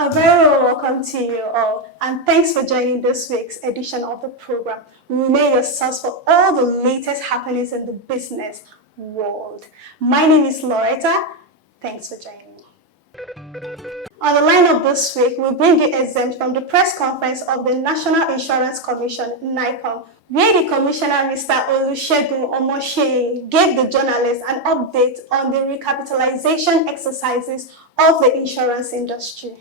A very well welcome to you all, and thanks for joining this week's edition of the program. We remain your source for all the latest happenings in the business world. My name is Loretta. Thanks for joining me. On the lineup this week, we bring you excerpts from the press conference of the National Insurance Commission, Naicom, where the Commissioner, Mr. Olusegun Omoshe, gave the journalists an update on the recapitalization exercises of the insurance industry.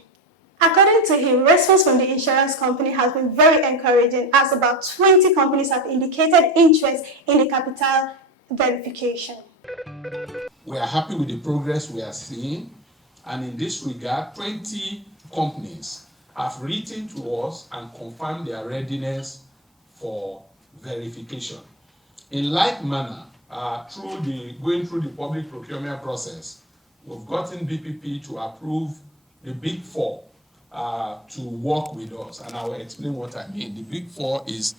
According to him, response from the insurance company has been very encouraging, as about 20 companies have indicated interest in the capital verification. We are happy with the progress we are seeing, and in this regard, 20 companies have written to us and confirmed their readiness for verification. In like manner, going through the public procurement process, we've gotten BPP to approve the Big Four to work with us, and I will explain what I mean. The Big Four is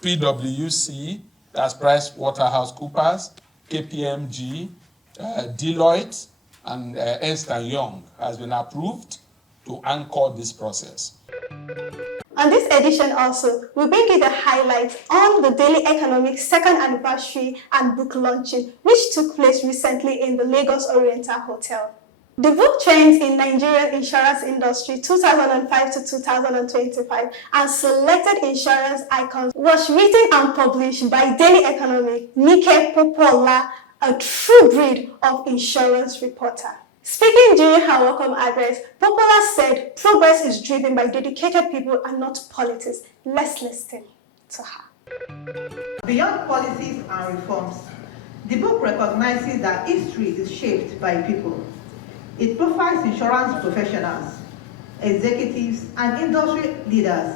PwC, that's PricewaterhouseCoopers, KPMG, Deloitte, and Ernst & Young has been approved to anchor this process. On this edition also, we bring you the highlights on the Daily Economics second anniversary and book launching, which took place recently in the Lagos Oriental Hotel. The book Trends in Nigerian Insurance Industry 2005 to 2025 and Selected Insurance Icons was written and published by Daily Economic, Nike Popola, a true breed of insurance reporter. Speaking during her welcome address, Popola said progress is driven by dedicated people and not politics. Let's listen to her. Beyond policies and reforms, the book recognizes that history is shaped by people. It profiles insurance professionals, executives, and industry leaders,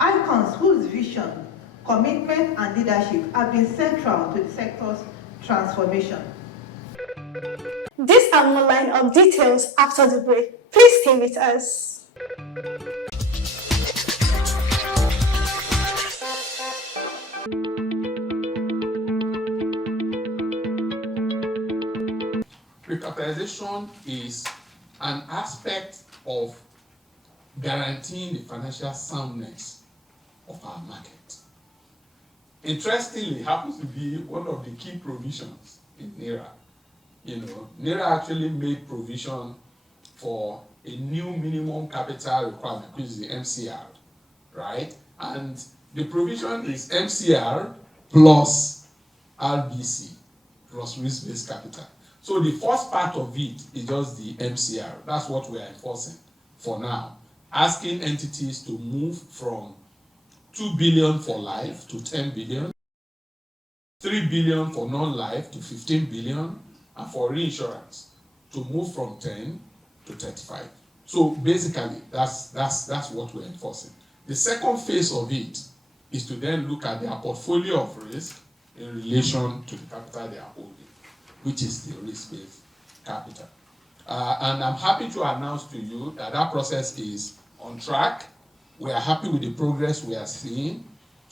icons whose vision, commitment, and leadership have been central to the sector's transformation. This and more line of details after the break. Please stay with us. Recapitalization is an aspect of guaranteeing the financial soundness of our market. Interestingly, it happens to be one of the key provisions in NERA. NERA actually made provision for a new minimum capital requirement, which is the MCR, right? And the provision is MCR plus RBC plus risk-based capital. So the first part of it is just the MCR. That's what we are enforcing for now, asking entities to move from 2 billion for life to 10 billion, 3 billion for non-life to 15 billion, and for reinsurance to move from 10 to 35. So basically, that's what we're enforcing. The second phase of it is to then look at their portfolio of risk in relation to the capital they are holding, which is the risk-based capital. And I'm happy to announce to you that that process is on track. We are happy with the progress we are seeing.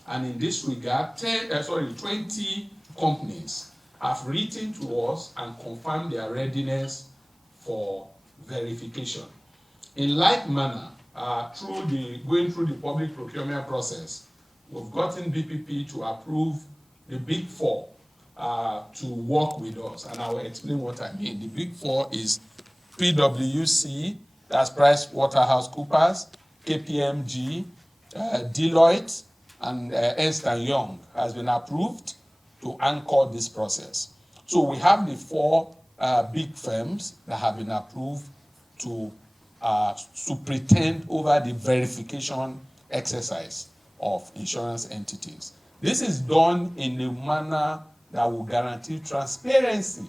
And in this regard, 20 companies have written to us and confirmed their readiness for verification. In like manner, going through the public procurement process, we've gotten BPP to approve the Big Four to work with us, and I will explain what I mean. The Big Four is PwC, that's PricewaterhouseCoopers, KPMG, Deloitte, and Ernst & Young has been approved to anchor this process. So we have the four big firms that have been approved to pretend over the verification exercise of insurance entities. This is done in a manner that will guarantee transparency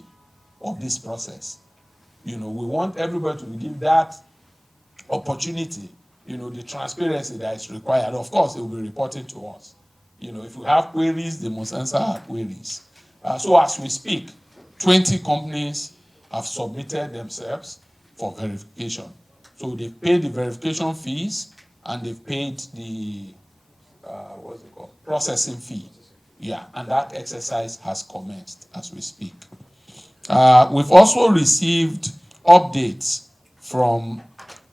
of this process. We want everybody to give that opportunity, the transparency that is required. Of course, they will be reporting to us. If we have queries, they must answer our queries. So as we speak, 20 companies have submitted themselves for verification. So they've paid the verification fees and they've paid the processing fee. Yeah, and that exercise has commenced as we speak. We've also received updates from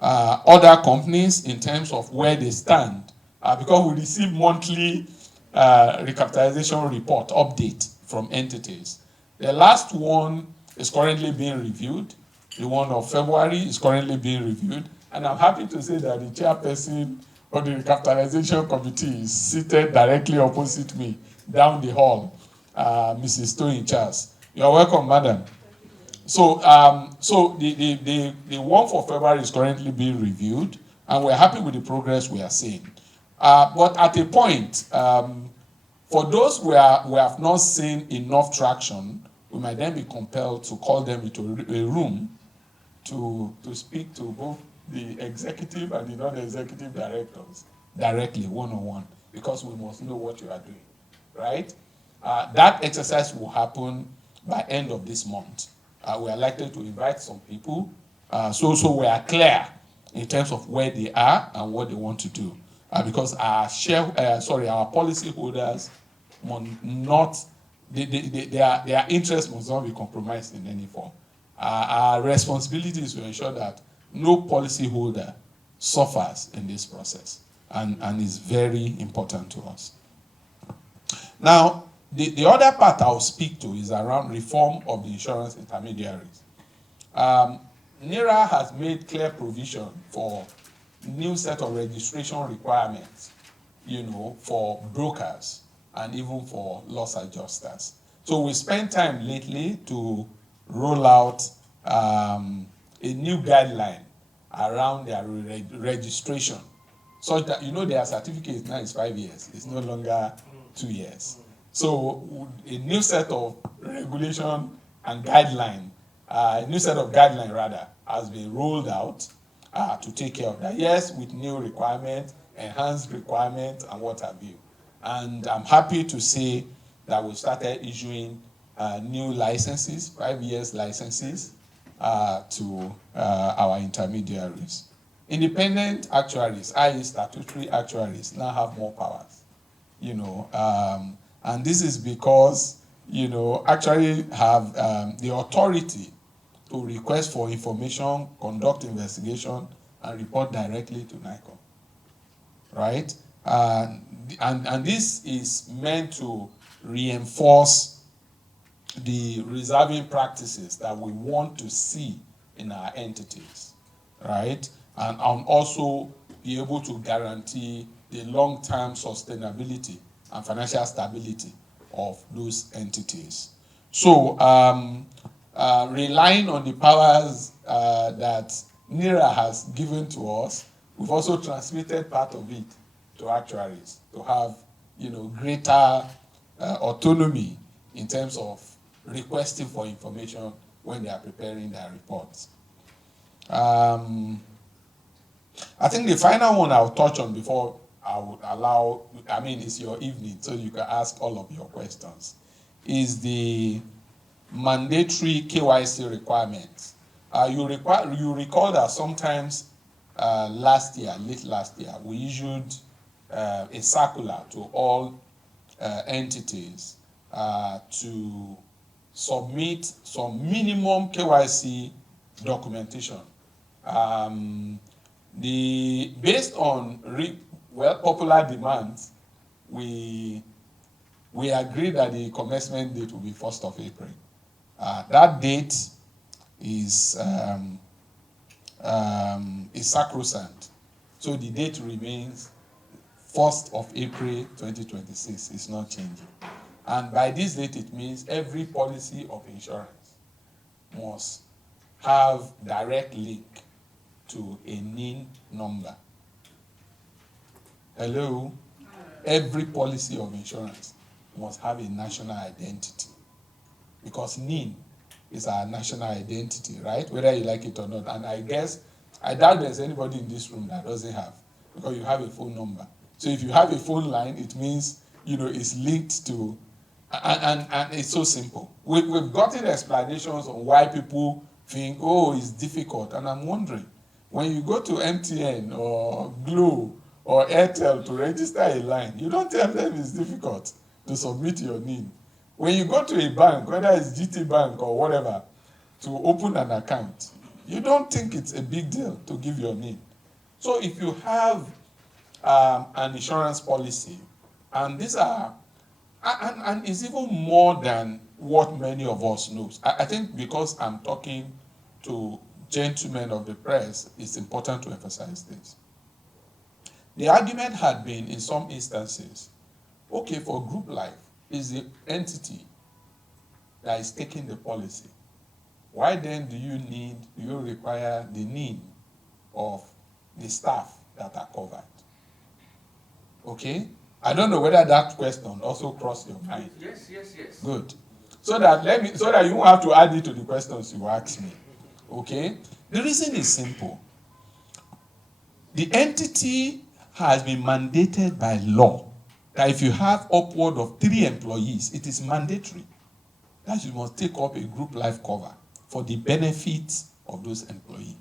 other companies in terms of where they stand, because we receive monthly recapitalization report update from entities. The last one is currently being reviewed. The one of February is currently being reviewed. And I'm happy to say that the chairperson of the recapitalization committee is seated directly opposite me down the hall, Mrs. Toyin Charles. You are welcome, madam. So, the one for February is currently being reviewed, and we're happy with the progress we are seeing. But at a point, for those who have not seen enough traction, we might then be compelled to call them into a room to speak to both the executive and the non-executive directors directly, one-on-one, because we must know what you are doing, right? That exercise will happen by end of this month. We are likely to invite some people, so we are clear in terms of where they are and what they want to do, because our policy holders must not, their interest must not be compromised in any form. Our responsibility is to ensure that no policy holder suffers in this process, and is very important to us. Now, the other part I'll speak to is around reform of the insurance intermediaries. NIRA has made clear provision for new set of registration requirements, for brokers and even for loss adjusters. So we spent time lately to roll out a new guideline around their registration, such that their certificate now is 5 years. It's no longer 2 years. So a new set of regulation and guideline, has been rolled out to take care of that. Yes, with new requirements, enhanced requirements, and what have you. And I'm happy to say that we started issuing new licenses, 5 years licenses, to our intermediaries. Independent actuaries, i.e. statutory actuaries, now have more powers. And this is because, actually have the authority to request for information, conduct investigation, and report directly to Naicom, right? And this is meant to reinforce the reserving practices that we want to see in our entities, right? And also be able to guarantee the long-term sustainability and financial stability of those entities. So, relying on the powers that NIRA has given to us, we've also transmitted part of it to actuaries to have, greater autonomy in terms of requesting for information when they are preparing their reports. I think the final one I'll touch on before I would allow, it's your evening, so you can ask all of your questions, is the mandatory KYC requirements. You recall that sometimes late last year, we issued a circular to all entities to submit some minimum KYC documentation. Based on popular demands, we agreed that the commencement date will be 1st of April. That date is sacrosanct. So the date remains 1st of April 2026. It's not changing. And by this date, it means every policy of insurance must have direct link to a NIN number. Hello? Every policy of insurance must have a national identity, because NIN is our national identity, right? Whether you like it or not. And I doubt there's anybody in this room that doesn't have, because you have a phone number. So if you have a phone line, it means, it's linked to, and it's so simple. We've gotten explanations on why people think, it's difficult. And I'm wondering, when you go to MTN or Glo or Airtel to register a line, you don't tell them it's difficult to submit your NIN. When you go to a bank, whether it's GT Bank or whatever, to open an account, You don't think it's a big deal to give your name. So if you have an insurance policy, and these are, and it's even more than what many of us knows. I think because I'm talking to gentlemen of the press, it's important to emphasize this. The argument had been, in some instances, okay, for group life, is the entity that is taking the policy. Why then do you require the name of the staff that are covered? Okay? I don't know whether that question also crossed your mind. Yes. Good. So that you won't have to add it to the questions you ask me. Okay? The reason is simple. The entity has been mandated by law that if you have upward of 3 employees, it is mandatory that you must take up a group life cover for the benefit of those employees.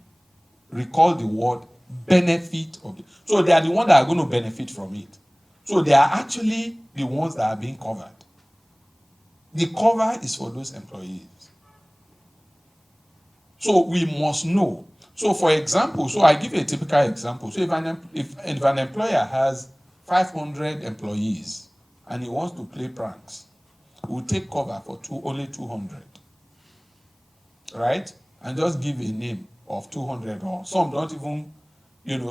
Recall the word benefit of it. So they are the ones that are going to benefit from it. So they are actually the ones that are being covered. The cover is for those employees. So we must know. So for example, so I give you a typical example. So if an employer has 500 employees and he wants to play pranks, he will take cover for only 200. Right? And just give a name of 200, or some don't even,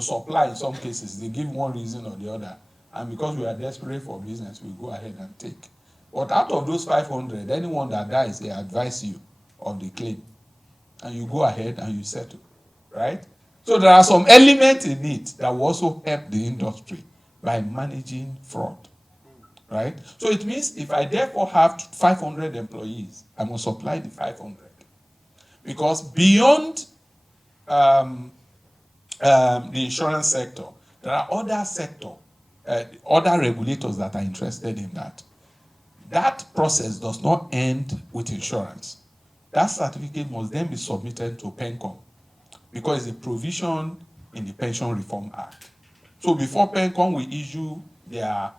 supply in some cases. They give one reason or the other. And because we are desperate for business, we go ahead and take. But out of those 500, anyone that dies, they advise you of the claim. And you go ahead and you settle. Right? So there are some elements in it that will also help the industry by managing fraud. Right? So it means if I therefore have 500 employees, I must supply the 500. Because beyond the insurance sector, there are other sectors, other regulators that are interested in that. That process does not end with insurance. That certificate must then be submitted to PENCOM because it's a provision in the Pension Reform Act. So before PENCOM will issue their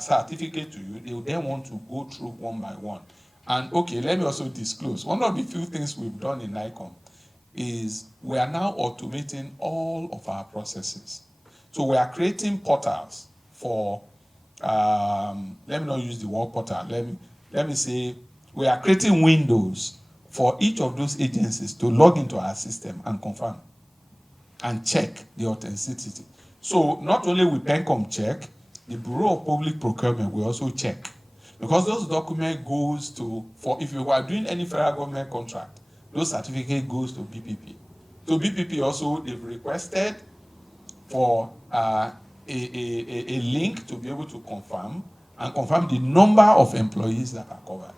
certificate to you, they will then want to go through one by one. And okay, let me also disclose. One of the few things we've done in Naicom is we are now automating all of our processes. So we are creating portals for, let me not use the word portal, let me say, we are creating windows for each of those agencies to log into our system and confirm and check the authenticity. So not only will PENCOM check, the Bureau of Public Procurement will also check. Because those documents goes to, if you are doing any federal government contract, those certificate goes to BPP. So BPP also, they've requested for a link to be able to confirm the number of employees that are covered.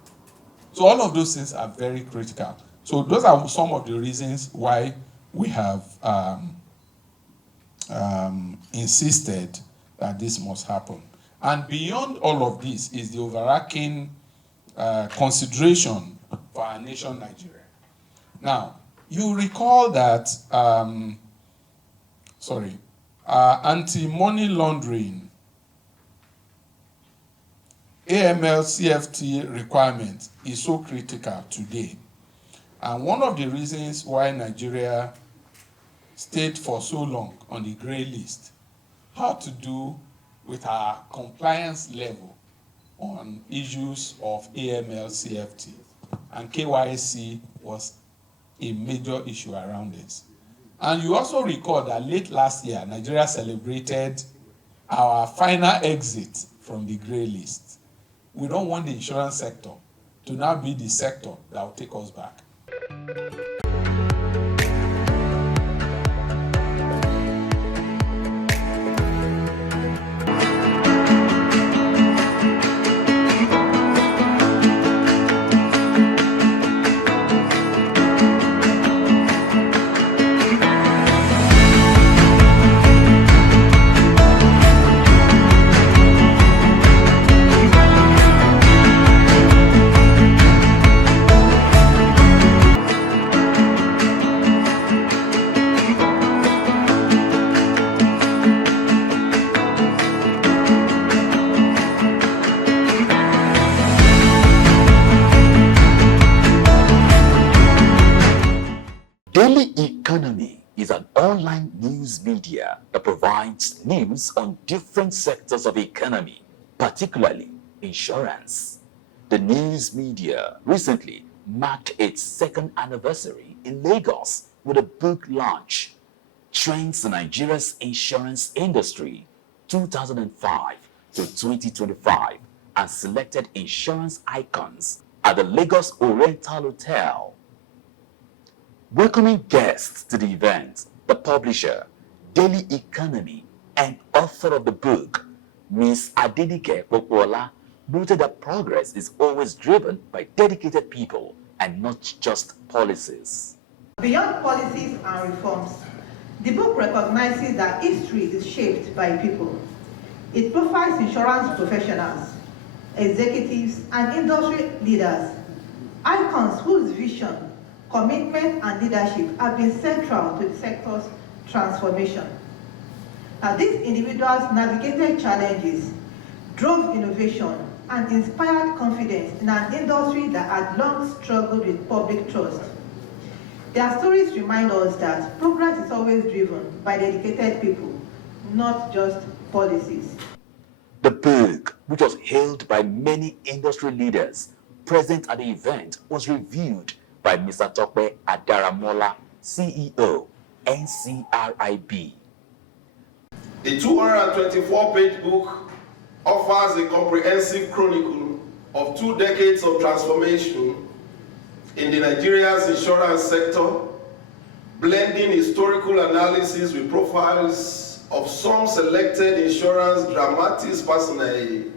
So all of those things are very critical. So those are some of the reasons why we have insisted that this must happen. And beyond all of this is the overarching consideration for our nation, Nigeria. Now, you recall that, anti-money laundering, AML CFT requirement is so critical today. And one of the reasons why Nigeria stayed for so long on the gray list had to do with our compliance level on issues of AML CFT. And KYC was a major issue around this. And you also recall that late last year, Nigeria celebrated our final exit from the gray list. We don't want the insurance sector to now be the sector that will take us back. Daily Economy is an online news media that provides news on different sectors of the economy, particularly insurance. The news media recently marked its second anniversary in Lagos with a book launch, Trends in Nigeria's Insurance Industry 2005 to 2025, and selected insurance icons at the Lagos Oriental Hotel. Welcoming guests to the event, the publisher, Daily Economy, and author of the book, Ms. Adenike Popola, noted that progress is always driven by dedicated people and not just policies. Beyond policies and reforms, the book recognizes that history is shaped by people. It profiles insurance professionals, executives, and industry leaders, icons whose vision, commitment, and leadership have been central to the sector's transformation. Now, these individuals navigated challenges, drove innovation, and inspired confidence in an industry that had long struggled with public trust. Their stories remind us that progress is always driven by dedicated people, not just policies. The book, which was hailed by many industry leaders present at the event, was reviewed by Mr. Tope Adaramola, CEO, NCRIB. The 224-page book offers a comprehensive chronicle of 2 decades of transformation in the Nigeria's insurance sector, blending historical analysis with profiles of some selected insurance dramatis personae.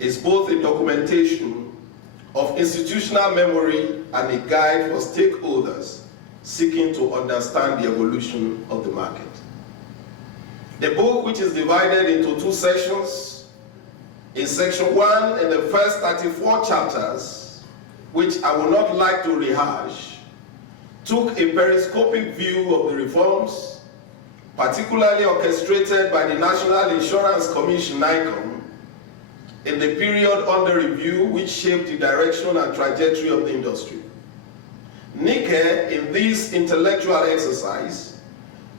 Is both a documentation of institutional memory and a guide for stakeholders seeking to understand the evolution of the market. The book, which is divided into 2 sections, in section 1, in the first 34 chapters, which I would not like to rehash, took a periscopic view of the reforms, particularly orchestrated by the National Insurance Commission, Naicom, in the period under review, which shaped the direction and trajectory of the industry. Nike, in this intellectual exercise,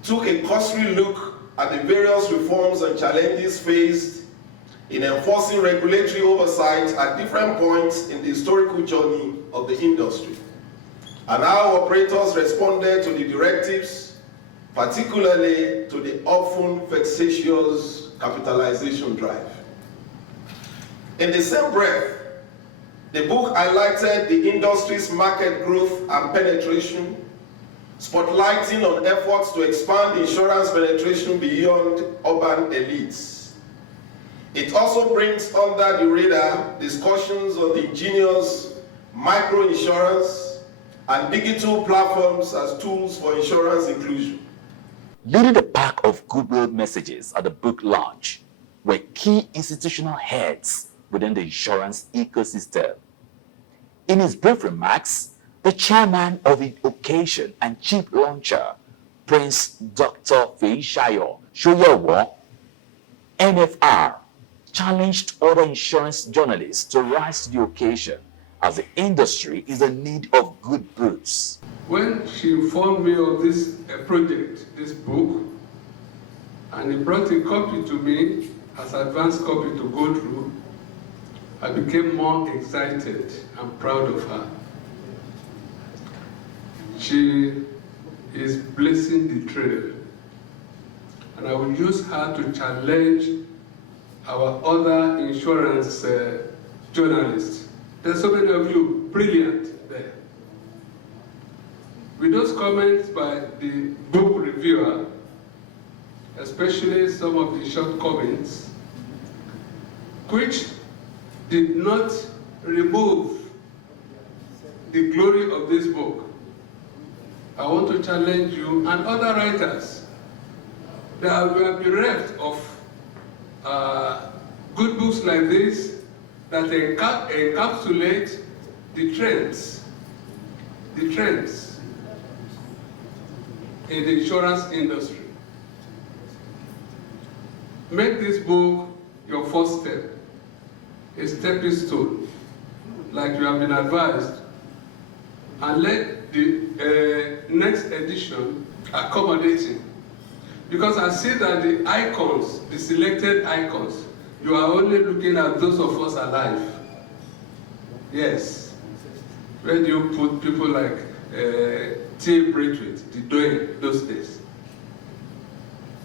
took a cursory look at the various reforms and challenges faced in enforcing regulatory oversight at different points in the historical journey of the industry, and how operators responded to the directives, particularly to the often vexatious capitalization drive. In the same breath, the book highlighted the industry's market growth and penetration, spotlighting on efforts to expand insurance penetration beyond urban elites. It also brings under the radar discussions on the ingenious micro-insurance and digital platforms as tools for insurance inclusion. Leading the pack of goodwill messages at the book launch were key institutional heads within the insurance ecosystem. In his brief remarks, the chairman of the occasion and chief launcher, Prince Dr. Feishayo Shoyewo, NFR, challenged other insurance journalists to rise to the occasion as the industry is in need of good books. When she informed me of this project, this book, and he brought a copy to me as advance copy to go through, I became more excited and proud of her. She is blazing the trail, and I will use her to challenge our other insurance journalists. There's so many of you brilliant there. With those comments by the book reviewer, especially some of the shortcomings, which did not remove the glory of this book, I want to challenge you and other writers that we are bereft of good books like this that encapsulate the trends in the insurance industry. Make this book your first step, a stepping stone, like you have been advised, and let the next edition accommodating. Because I see that the icons, the selected icons, you are only looking at those of us alive. Yes. Where do you put people like T. Braithwaite, the Dwayne, those days?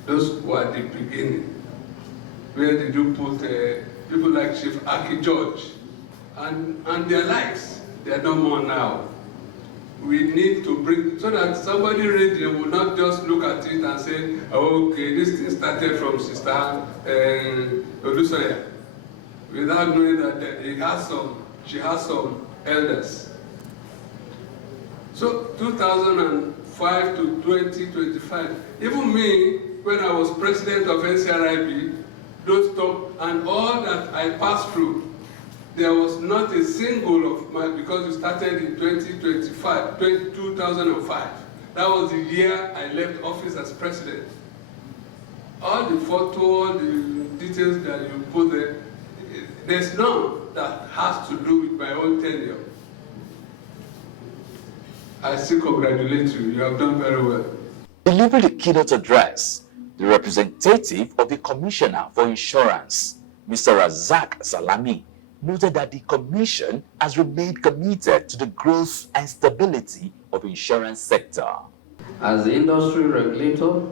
Those who are the beginning. Where did you put people like Chief Aki George and their likes? They are no more now. We need to bring, so that somebody reading will not just look at it and say, oh, okay, this thing started from Sister Olusoya, without knowing that she has some elders. So 2005 to 2025, even me, when I was president of NCRIB, those talk and all that I passed through, there was not a single of my, because we started in 2005. That was the year I left office as president. All the photo, all the details that you put there, there's none that has to do with my own tenure. I still congratulate you. You have done very well. Delivering the keynote address, the representative of the Commissioner for Insurance, Mr. Razak Salami, noted that the Commission has remained committed to the growth and stability of the insurance sector. As the industry regulator,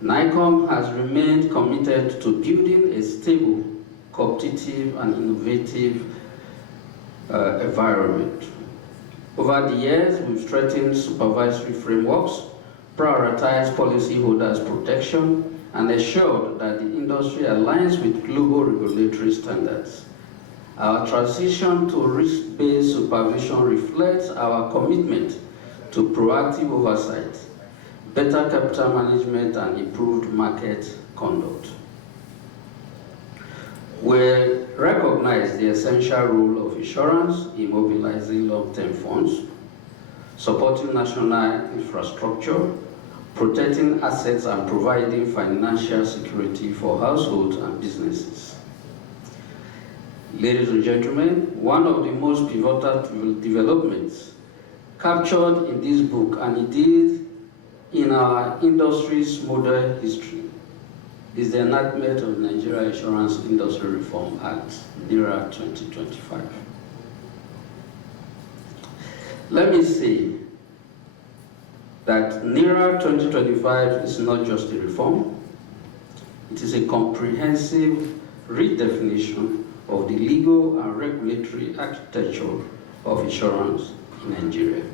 Naicom has remained committed to building a stable, competitive, and innovative environment. Over the years, we've strengthened supervisory frameworks, prioritized policyholders' protection, and ensured that the industry aligns with global regulatory standards. Our transition to risk-based supervision reflects our commitment to proactive oversight, better capital management, and improved market conduct. We recognize the essential role of insurance in mobilizing long-term funds, supporting national infrastructure, protecting assets, and providing financial security for households and businesses. Ladies and gentlemen, one of the most pivotal developments captured in this book, and indeed in our industry's modern history, is the enactment of the Nigeria Insurance Industry Reform Act, NIRA 2025. Let me say that NIRA 2025 is not just a reform, it is a comprehensive redefinition of the legal and regulatory architecture of insurance in Nigeria.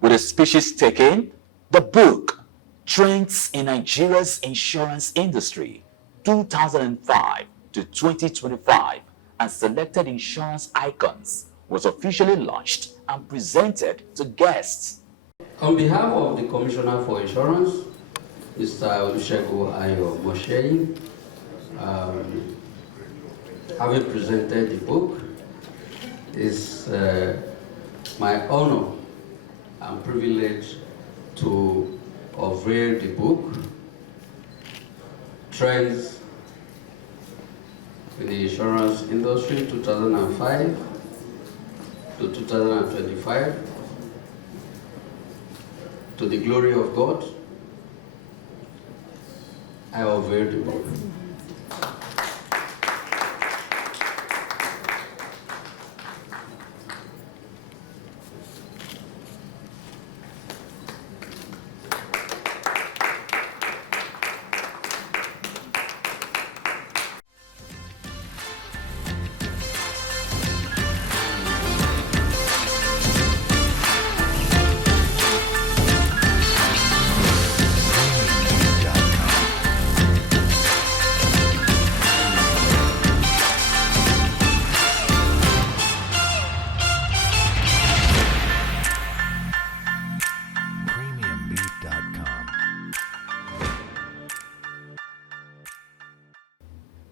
With a species taken, the book, Trends in Nigeria's Insurance Industry, 2005 to 2025, and selected insurance icons, was officially launched and presented to guests. On behalf of the Commissioner for Insurance, Mr. Olusegun Ayo Mosheyi, having presented the book, it's my honor and privilege to unveil the book, Trends in the Insurance Industry 2005 to 2025, to the glory of God. I unveil the book.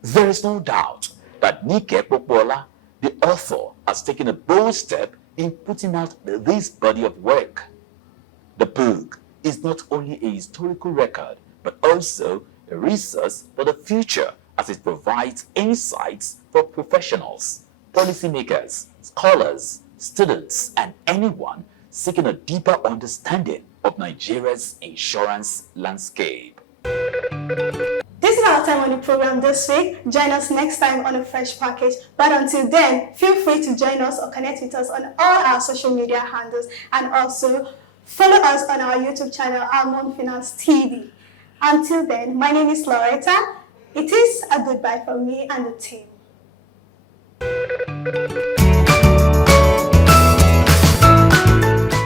There is no doubt that Nike Popola, the author, has taken a bold step in putting out this body of work. The book is not only a historical record, but also a resource for the future, as it provides insights for professionals, policymakers, scholars, students, and anyone seeking a deeper understanding of Nigeria's insurance landscape. This is our time on the program this week. Join us next time on a fresh package. But until then, feel free to join us or connect with us on all our social media handles, and also follow us on our YouTube channel, Almond Finance TV. Until then, my name is Loretta. It is a goodbye from me and the team.